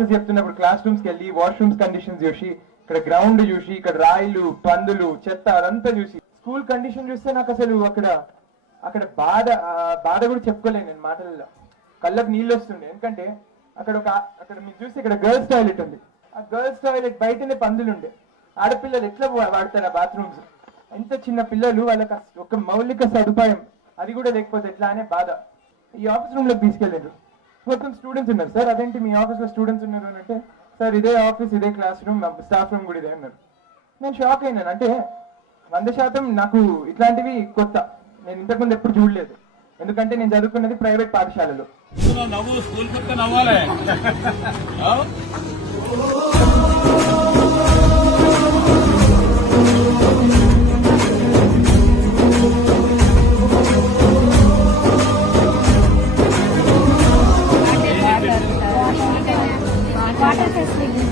Classes చెప్తున్నప్పుడు class రూమ్స్కి వెళ్ళి washrooms conditions చూసి, ఇక్కడ గ్రౌండ్ చూసి, ఇక్కడ రాయిలు, పందులు, చెత్త అదంతా చూసి, స్కూల్ కండిషన్ చూస్తే నాకు అసలు అక్కడ బాధ కూడా చెప్పుకోలేను నేను మాటల్లో. కళ్ళకు నీళ్ళు వస్తుండే. ఎందుకంటే అక్కడ మీరు చూస్తే ఇక్కడ గర్ల్స్ టాయిలెట్ ఉంది. ఆ గర్ల్స్ టాయిలెట్ బయటనే పందులు ఉండే. ఆడపిల్లలు ఎట్లా వాడతారు ఆ బాత్రూమ్స్? ఎంత చిన్న పిల్లలు, వాళ్ళకి ఒక మౌలిక సదుపాయం అది కూడా లేకపోతే ఎట్లా అనే బాధ. ఈ ఆఫీస్ రూమ్ లోకి తీసుకెళ్ళారు. మొత్తం స్టూడెంట్స్ ఉన్నారు. సార్ అదేంటి మీ ఆఫీస్ లో స్టూడెంట్స్ ఉన్నారు అని అంటే, సార్ ఇదే ఆఫీస్, ఇదే క్లాస్ రూమ్, స్టాఫ్ రూమ్ కూడా ఇదే అన్నారు. నేను షాక్ అయినాను. అంటే 100% నాకు ఇట్లాంటివి కొత్త. నేను ఇంతకుముందు ఎప్పుడు చూడలేదు. ఎందుకంటే నేను చదువుకున్నది ప్రైవేట్ పాఠశాలలో. Water facility